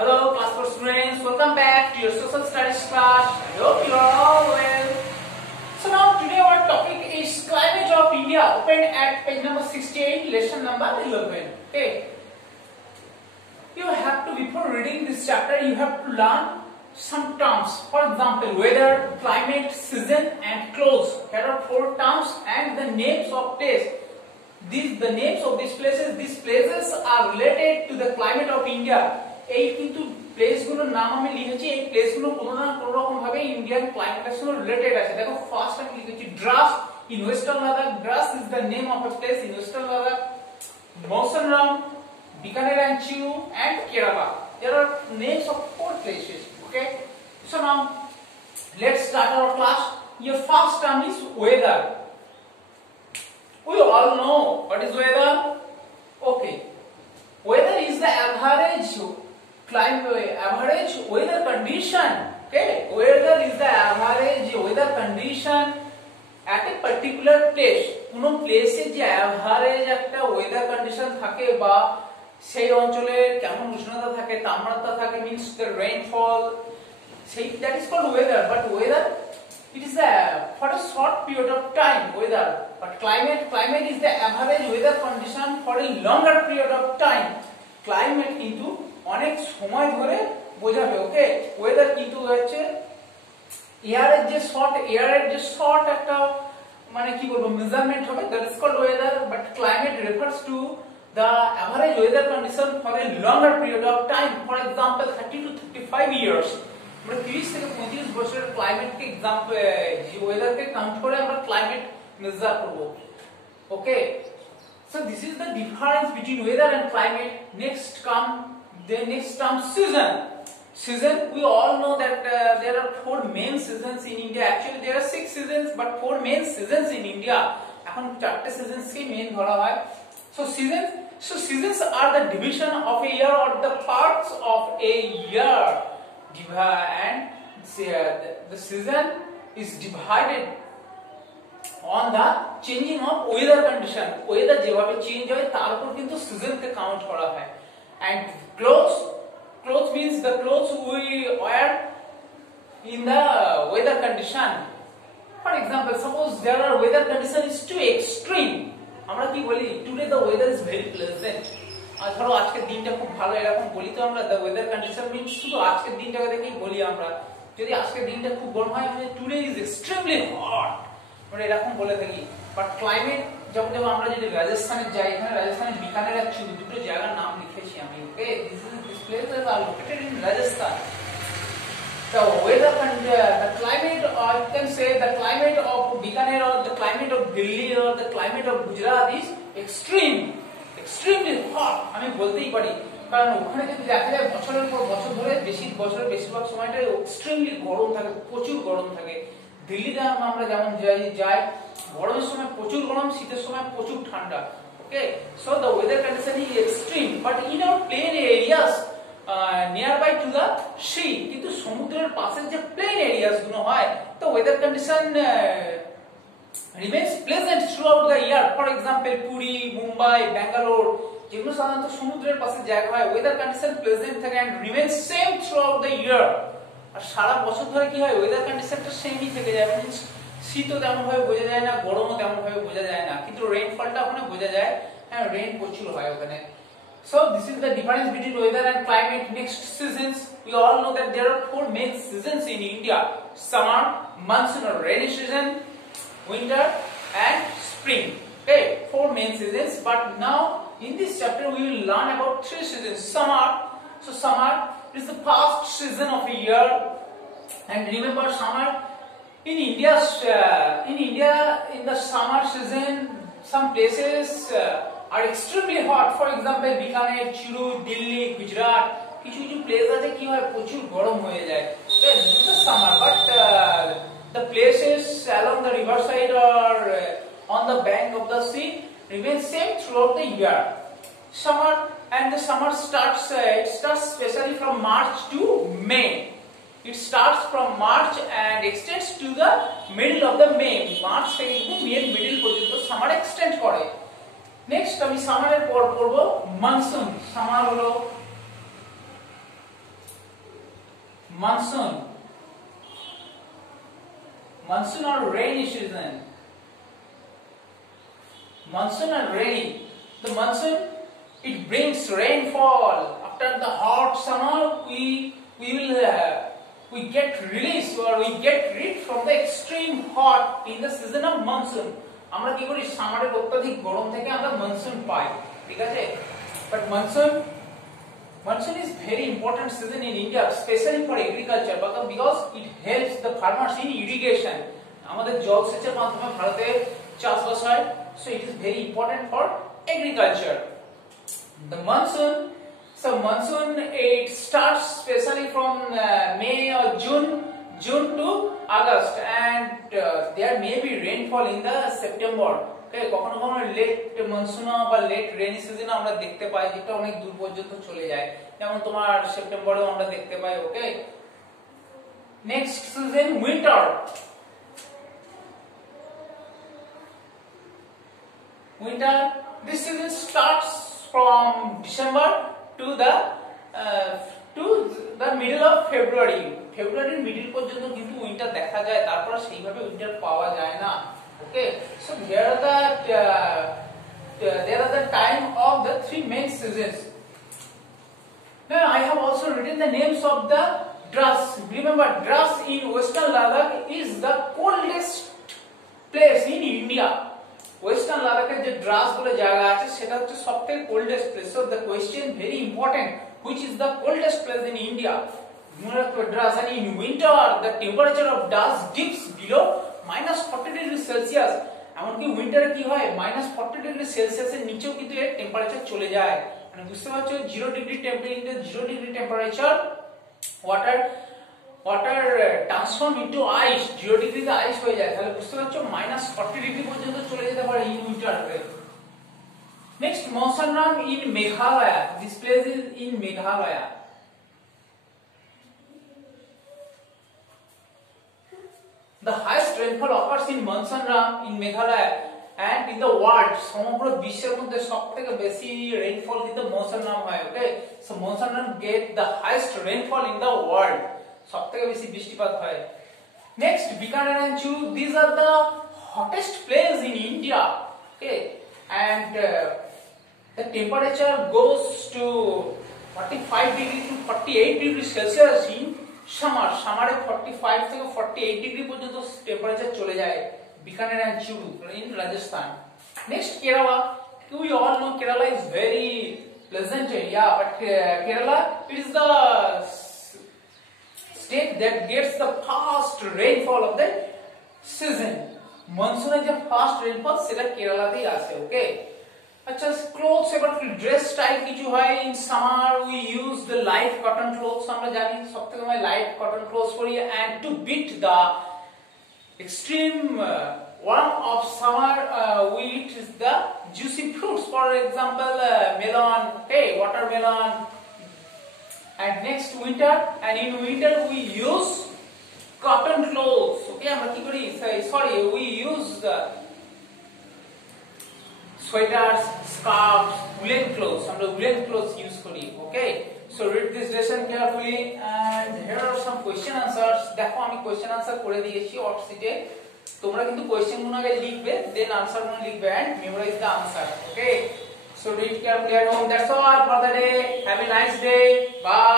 Hello class 4 students, welcome back to your social studies class. I hope you are all well. So now today our topic is climate of India, open at page number 68, lesson number 11. Okay. You have to, before reading this chapter, you have to learn some terms. For example, weather, climate, season and clothes. Here are 4 terms and the names of place. The names of these places are related to the climate of India. এই কিন্তু প্লেসগুলোর নাম আমি লিখেছি, এই প্লেসগুলো কোনো না কোনো রকম ভাবে ইন্ডিয়ান ক্লাইমেটের সঙ্গে রিলেটেড আছে। দেখো ফার্স্ট আমি লিখেছি Dras in western Ladakh. Dras is the name of a place in western Ladakh. Mawsynram, Bikaner and Chiu and Kerala. There are names of 4 places. Okay, so now let's start our class. Your first term is weather. We all know what is weather. Okay, weather is the average weather condition. Okay, weather is the average weather condition at a particular place. কোন প্লেসে যে অ্যাভারেজ একটা weather condition থাকে বা সেই অঞ্চলে কেমন উষ্ণতা থাকে, তাপমাত্রা থাকে, means the rainfall, সেই that is called weather. But weather, it is for a short period of time. Weather, but climate is the average weather condition for a longer period of time. Climate কিন্তু অনেক সময় ধরে বোঝাবে। ওকে, ওয়েদার কিন্তু হচ্ছে এয়ারের যে শর্ট একটা মানে কি বলবো মেজারমেন্ট হবে, that is called weather. But climate refers to the average weather condition for a longer period of time. For example, 30 to 35 years. আমরা 30 থেকে 35 বছরের ক্লাইমেটকে एग्जांपल যে ওয়েদারকে কাউন্ট করে আমরা ক্লাইমেট মেজার করব। ওকে, so this is the difference between weather and climate. Next term season. We all know that there are 4 main seasons in India. Actually there are 6 seasons but 4 main seasons in India. এখন 4টে seasons কে মেইন ধরা হয়। So seasons are the division of a year or the parts of a year, and the season is divided on the changing of weather condition. Weather যেভাবে চেঞ্জ হয় তার উপর কিন্তু season কে কাউন্ট করা হয়। And clothes means the clothes we wear in the weather condition. For example, suppose there are weather condition is too extreme, আমরা কি বলি today the weather is very pleasant. আর ধরো আজকের দিনটা খুব ভালো, এরকম বলি তো আমরা। দ্য ওয়েদার কন্ডিশন মিন্স শুধু আজকের দিনটাকে দেখেই বলি আমরা। যদি আজকের দিনটা খুব গরম হয় মানে টুডে ইজ এক্সট্রিমলি হট, আমরা এরকম বলে থাকি। বাট ক্লাইমেট যখন আমরা যদি রাজস্থানে যাই, এখানে রাজস্থানের বিকানের আর চিউ দুটো জায়গার নাম লিখেছি আমি। Okay, this places are located in Rajasthan. The weather the climate, or you can say the climate of Bikaner or the climate of Delhi or the climate of Gujarat is extremely hot. আমি বলতেই পারি, কারণ ওখানে যদি দেখা যায় বছরের পর বছর ধরে বেশিরভাগ সময়টা এক্সট্রিমলি গরম থাকে, প্রচুর গরম থাকে। দিল্লিতে আমরা যেমন যাই গরমের সময় প্রচুর গরম, শীতের সময় প্রচুর ঠান্ডা। ওকে, so the weather condition is extreme, but in our plain areas nearby to the sea, কিন্তু সমুদ্রের পাশে যে প্লেন এরিয়াস গুলো হয়, তো weather condition remains pleasant throughout the year. For example, Puri, Mumbai, Bangalore, যেগুলো সাধারণত সমুদ্রের পাশে জায়গা হয়, ওয়েদার কন্ডিশন প্লেজেন্ট থাকে and remains same throughout the year. আর সারা বছর ধরে কি হয়, ওয়েদার কন্ডিশনটা সেমই থেকে যায়। মানে শীতও তেমন ভাবে বোঝা যায় না, গরমও তেমন ভাবে বোঝা যায় না, কিন্তু রেইনফলটা ওখানে বোঝা যায়। হ্যাঁ, রেইন প্রচুর হয় ওখানে। So this is the difference between weather and climate. Next, seasons. We all know that there are 4 main seasons in India: summer, monsoon or rainy season, winter and spring. Okay, 4 main seasons. But now in this chapter we will learn about 3 seasons. Summer. So summer is the first season of a year. And remember, summer in India in the summer season some places are extremely hot. For example, Bikaner, Chiru, Delhi, Gujarat, কিছু প্লেস আছে কি হয় প্রচুর গরম হয়ে যায়। This is the summer, but the places along the river side or on the bank of the sea remain same throughout the year. Summer, and the summer starts especially from March to May. It starts from March and extends to the middle of the May. March থেকে May এর মিডল পর্যন্ত summer extend করে। নেক্সট আমি সামারের পর পড়ব monsoon. Summer হলো monsoon, monsoon or rainy season. Monsoon and rainy. The monsoon, it brings rainfall. After the hot summer, we get released or we get rid from the extreme hot in the season of monsoon. আমরা কি করি, সামারের অত্যাধিক গরম থেকে আমরা মনসুন পাই, ঠিক আছে? But monsoon is very important season in India, especially for agriculture, because it helps the farmers in irrigation. আমাদের জলসেচের মাধ্যমে ভারতে চাষবাস হয়, so it is very important for agriculture. The monsoon, so monsoon it starts especially from May or June to August, and there may be rainfall in the September. Okay, কখনো কখনো late monsoon বা late rainy season আমরা দেখতে পাই, যেটা অনেক দূর পর্যন্ত চলে যায়, যেমন তোমার সেপ্টেম্বরেও আমরা দেখতে পাই। Okay, next season winter. Winter, this season starts from December to the middle of February. February middle পর্যন্ত কিন্তু উইন্টার দেখা যায়, তারপর সেইভাবে উইন্টার পাওয়া যায় না। Okay, so here are the time of the three main seasons. Now I have also written the names of the Dras. Remember, Dras in Western Ladakh is the coldest place in India. Western Ladakh যে Dras বলে জায়গা আছে, সেটা হচ্ছে সবথেকে coldest place. So the question very important, which is the coldest place in India? Dras, and in winter the temperature of Dras dips below -40 degrees Celsius. এমনকি উইন্টারে কি হয়, -40 ডিগ্রি সেলসিয়াসের নিচেও কিন্তু এর টেম্পারেচার চলে যায়। মানে বুঝতে পারছো, 0 degree temperature, 0 degree temperature, water transform into ice, 0 ডিগ্রিতে আইস হয়ে যায়। তাহলে বুঝতে পারছো -40 ডিগ্রি পর্যন্ত চলে যেতে পারে ইন উইন্টারে। Next, Mawsynram in Meghalaya. This place is in Meghalaya. The highest rainfall occurs in Mawsynram in Meghalaya and in the world. সমগ্র বিশ্বের মধ্যে সবথেকে বেশি রেইনফল কিন্তু মৌসুমরাম হয়। ওকে, সো মৌসুমরাম get the highest rainfall in the world. সবথেকে বেশি বৃষ্টিপাত হয়। Next, Bikaner and Churu, these are the hottest places in India. Okay, and the temperature goes to 45 degree to 48 degrees Celsius in সামারে 45 থেকে 48 ডিগ্রি পর্যন্ত টেম্পারেচার চলে যায় Bikaner and Churu in Rajasthan. Next, Kerala. We all know Kerala is very pleasant area, but Kerala is the state that gets the fast rainfall of the season. মনসুনের যে fast rainfall সেটা কেরালাতেই আসে। ওকে, আচ্ছা, ক্লোথস, এবার ড্রেস স্টাইল কিছু হয়। In summer we use the light cotton clothes, আমরা জানি সবথেকে আমরা লাইট কটন ক্লোথস পরি, and to beat the extreme warm of summer we eat the juicy fruits, for example melon, okay, watermelon. And next winter, and in winter we use cotton clothes. Okay, আমরা কি করি, sorry, we use the sweaters, scarves, woolen clothes. আমরা woolen clothes use করি। Okay, so read this lesson carefully and here are some question answers. দেখো আমি question answer করে দিয়েছি ওয়ার্কশিটে, তোমরা কিন্তু কোশ্চেন গুলো আগে লিখবে, দেন আনসার গুলো লিখবে and memorize the answer. Okay, so read carefully at home. That's all for the day. Have a nice day. Bye.